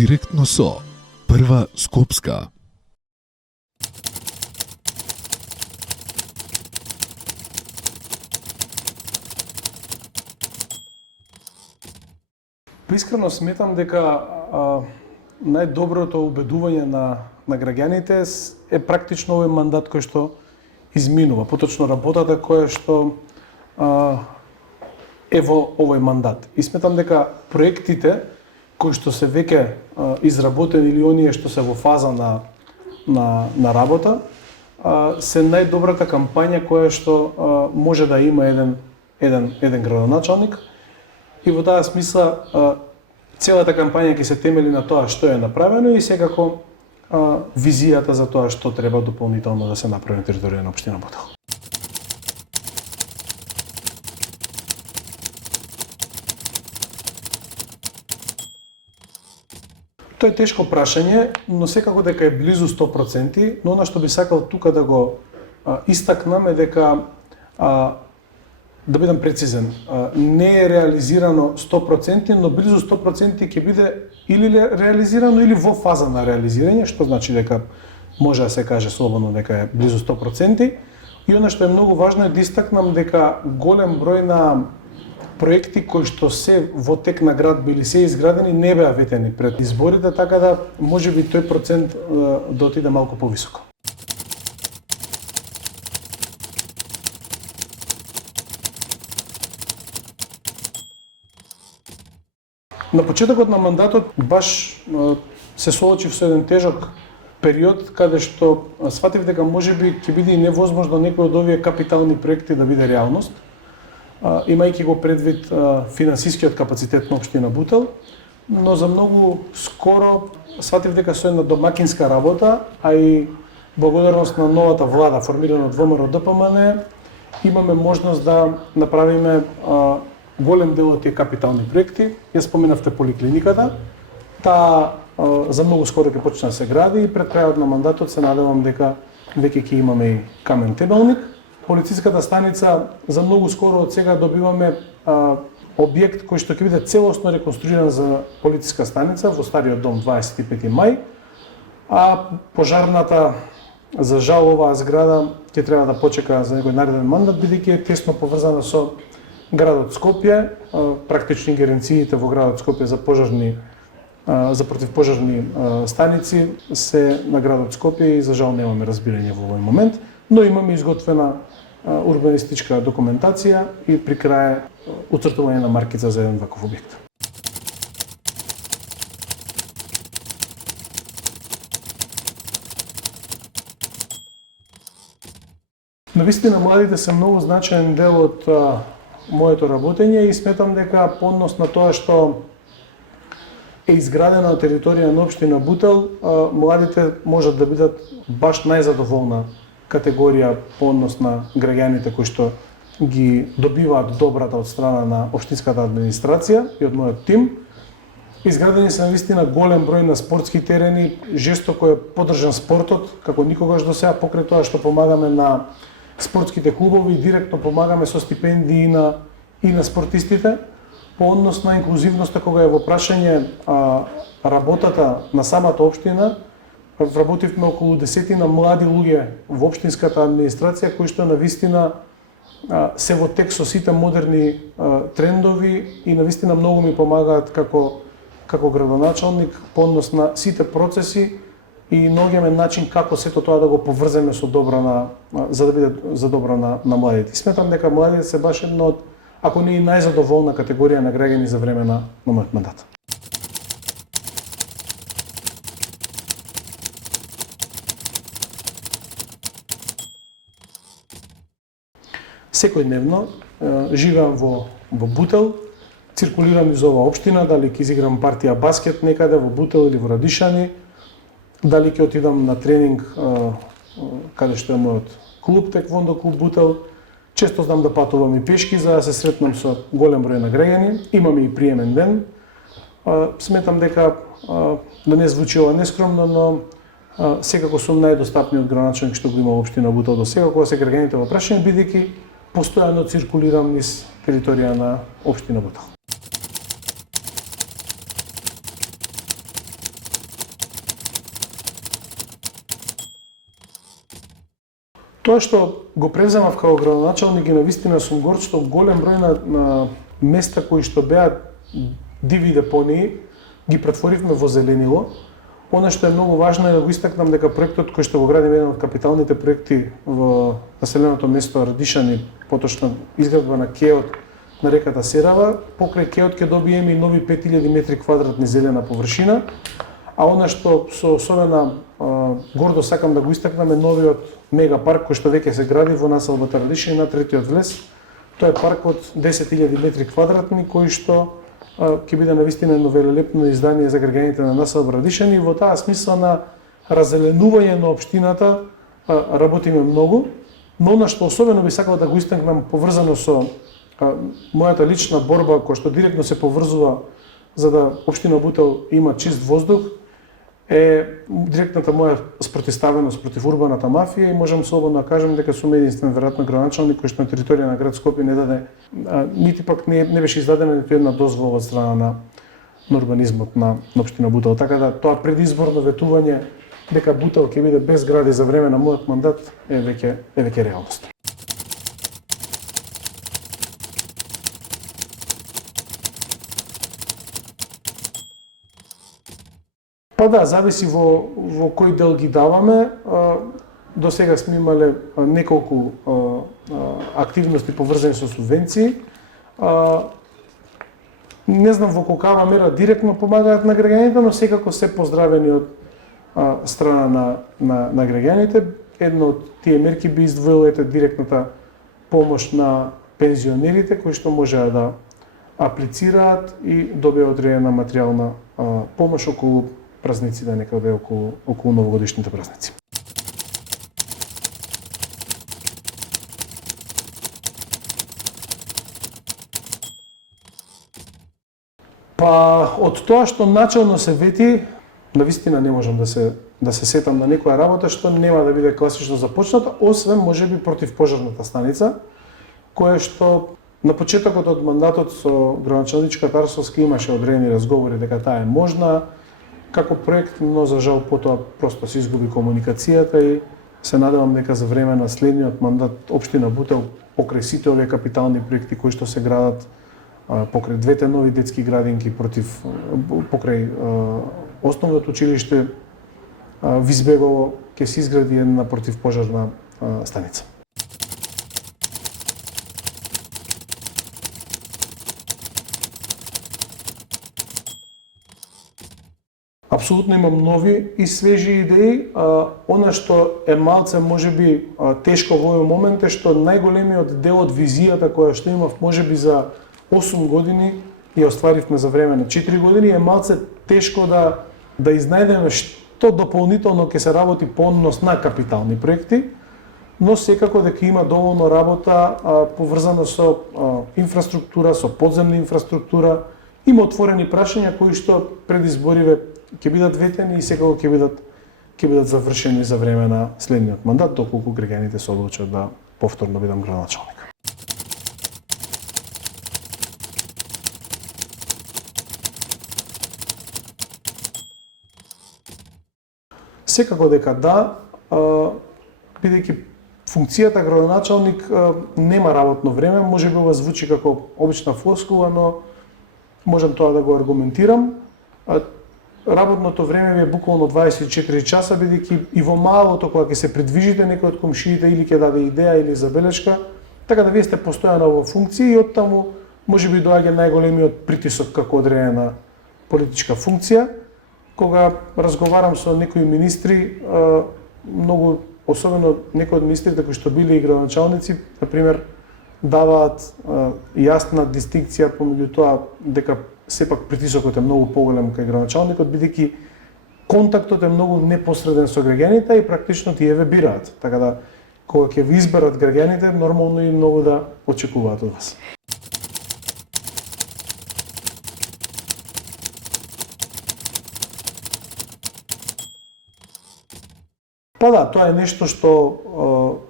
Директно со Прва Скопска. Искрено сметам дека најдоброто убедување на граѓаните е практично овој мандат кој што изминува, поточно работата која што е во овој мандат. И сметам дека проектите кои што се веќе изработени или оние што се во фаза на работа се најдобрата кампања која што може да има еден градоначалник. И во таа смисла целата кампања ќе се темели на тоа што е направено и секако визијата за тоа што треба дополнително да се направи на територија на општина Бутел. Тоа е тешко прашање, но секако дека е близу 100%, но она што би сакал тука да го истакнам е дека да бидам прецизен, не е реализирано 100%, но близу 100% ќе биде или реализирано или во фаза на реализирање, што значи дека може да се каже слободно дека е близу 100%. И она што е многу важно е да истакнам дека голем број на проекти кои што се во тек на град били се изградени не беа ветени пред изборите, така да можеби тој процент да отиде малку повисоко. На почетокот на мандатот баш се соочив со еден тежок период каде што сфатив дека можеби ќе биде и невозможно некој од овие капитални проекти да биде реалност, имајќи го предвид финансискиот капацитет на општина Бутел, но за многу скоро сфатив дека со една домакинска работа, а и благодарност на новата влада формирана од ВМРО-ДПМН, имаме можност да направиме голем дел од тие капитални проекти. Ја споменавте поликлиниката, таа за многу скоро ќе почне да се гради и пред крајот на мандатот се надевам дека веќе ќе имаме и камен тебелник. Полициската станица за многу скоро од сега добиваме објект кој што ќе биде целосно реконструиран за полициска станица во стариот дом 25 мај, а пожарната за жал оваа зграда ќе треба да почека за некој нареден мандат бидејќи е тесно поврзана со градот Скопје, практично ингеренциите во градот Скопје за противпожарни станици се на градот Скопје и за жал немаме разбирање во овој момент, но имаме изготвена урбанистичка документација и при крај уцртување на маркица за еден ваков објект. Навистина младите се многу значаен дел од моето работење и сметам дека по однос на тоа што е изградена на територија на општина Бутел, младите можат да бидат баш најзадоволна категорија по однос на граѓаните кои што ги добиваат добрата од страна на општинската администрација и од мојот тим. Изградени се навистина голем број на спортски терени, жестоко е поддржан спортот, како никогаш до сега, покрај тоа што помагаме на спортските клубови, директно помагаме со стипендии и на спортистите. По однос на инклузивноста, кога е во прашање работата на самата општина, вработивме околу 10 млади луѓе во општинската администрација кои што навистина се во тек со сите модерни трендови и навистина многу ми помагаат како градоначалник по однос на сите процеси и наоѓаме начин како сето тоа да го поврземе со за да биде за добро на младите. Сметам дека младите се баш една од, ако не и најзадоволна категорија на граѓани за време на мојот мандат. Секојдневно живеам во Бутел, циркулирам из оваа општина, дали ќе изиграм партија баскет некаде во Бутел или во Радишани, дали ќе отидам на тренинг каде што е мојот клуб, Теквондо клуб Бутел. Често знам да патувам и пешки за да се сретнам со голем број на граѓани. Имаме и приемен ден. Сметам дека да не звучи ова нескромно, но секако сум најдостапниот градоначалник што го има во општина Бутел до сега, кога се граѓаните во прашање, бидејќи постојано циркулирам низ територија на општина Бутел. Тоа што го превземав како градоначалник и навистина сум горд што голем број на места кои што беа диви депонии ги претворивме во зеленило. Она што е многу важно е да го истакнам дека проектот кој што го градиме, еден од капиталните проекти во населеното место Радишани, поточно изградба на кеот на реката Серава, покрај кеот ќе добиеме и нови 5000 метри квадратни зелена површина, а она што со особена гордо сакам да го истакнам е новиот мега парк кој што веќе се гради во населбата Радишани на третиот влез. Тоа е парк од 10.000 метри квадратни кој што ќе биде навистина едно велелепно издание за граѓаните на населба Радишани. Во таа смисла на разеленување на општината работиме многу, но она што особено би сакал да го истакнам поврзано со мојата лична борба која што директно се поврзува за да општина Бутел има чист воздух е директната моја спротивставеност против урбаната мафија и можам слободно да кажам дека сум единствен веројатно градоначалник кој што на територија на град Скопје не даде нити пак не беше издадена ниту една дозвола од страна на урбанизмот на општина Бутел. Така да тоа предизборно ветување дека Бутел ќе биде без гради за време на мојот мандат е веќе реалност. Па да, зависи во кој дел ги даваме. До сега сме имале неколку активности поврзани со субвенции. Не знам во колкава мера директно помагаат на граѓаните, но секако се поздравени од страна на граѓаните. Едно од тие мерки би издвоил директната помош на пензионерите кои што можеа да аплицираат и добија одредена материјална помош околу празниците, некаде околу новогодишните празници. Па од тоа што начално се вети, навистина не можам да се сетам на некоја работа што нема да биде класично започната, освен можеби противпожарната станица, која што на почетокот од мандатот со градоначалничка Тарсовска имаше одредени разговори дека таа е можна како проект, но за жал потоа просто се изгуби комуникацијата и се надевам дека за време на следниот мандат општина Бутел покрај сите овие капитални проекти кои што се градат, покрај двете нови детски градинки, покрај основното училиште Визбегово ќе се изгради една противпожарна станица. Апсолутно имам нови и свежи идеи. Она што е малце можеби тешко во овој момент е што најголемиот дел од визијата која што имав можеби за 8 години и остваривме за време на 4 години, е малце тешко да изнајдеме што дополнително ќе се работи по однос на капитални проекти, но секако дека има доволно работа поврзана со инфраструктура, со подземна инфраструктура. Има отворени прашања кои што пред избориве ќе бидат ветени и секако ќе бидат завршени за време на следниот мандат, доколку граѓаните се одлучат да повторно бидам градоначалник. Секако дека да, бидејќи функцијата градоначалник нема работно време, можеби ова звучи како обична флоскула, но можам тоа да го аргументирам. Работното време ви е буквално 24 часа, бидејќи и во малото кога ќе се придвижите некој од комшиите или ќе даде идеја или забелешка, така да вие сте постојано во функција и оттаму можеби доаѓа најголемиот притисок како одредена политичка функција. Кога разговарам со некои министри, многу, особено некои од министрите кои што биле и градоначалници, например, даваат јасна дистинкција помеѓу тоа дека сепак притисокот е многу поголем кај градоначалникот, бидејќи контактот е многу непосреден со граѓаните и практично тие ве бираат. Така да, кога ќе ви изберат граѓаните, нормално и многу да очекуваат од вас. Па да, тоа е нешто што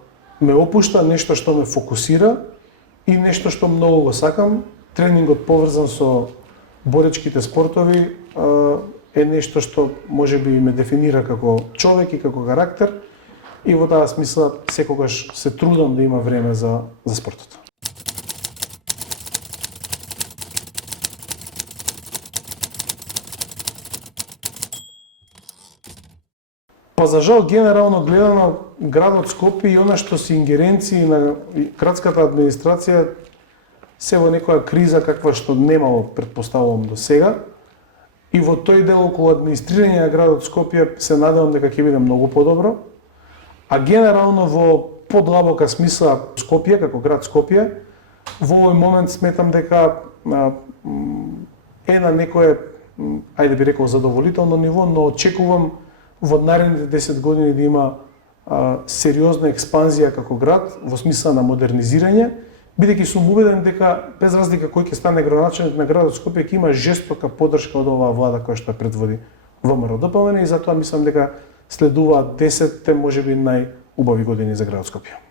ме опушта, нешто што ме фокусира и нешто што многу го сакам. Тренингот поврзан со боречките спортови е нешто што можеби ме дефинира како човек и како карактер. и во таа смисла секогаш се трудам да има време за спортот. Па за жал, генерално гледано, градот Скопје и она што се ингеренции на градската администрација се во некоја криза каква што немало, претпоставувам, до сега. И во тој дел околу администрирање на градот Скопје се надевам дека ќе биде многу подобро. А генерално во подлабока смисла Скопје, како град Скопје, во овој момент сметам дека е на некое, ајде би рекол, задоволително ниво, но очекувам во наредните 10 години да има сериозна експанзија како град во смисла на модернизирање, бидејќи сум убеден дека без разлика кој ќе стане градоначелник на градот Скопје ќе има жестока поддршка од оваа влада која што ја предводи ВМРО-ДПМН и затоа мислам дека следуваат 10-те можеби најубави години за градот Скопје.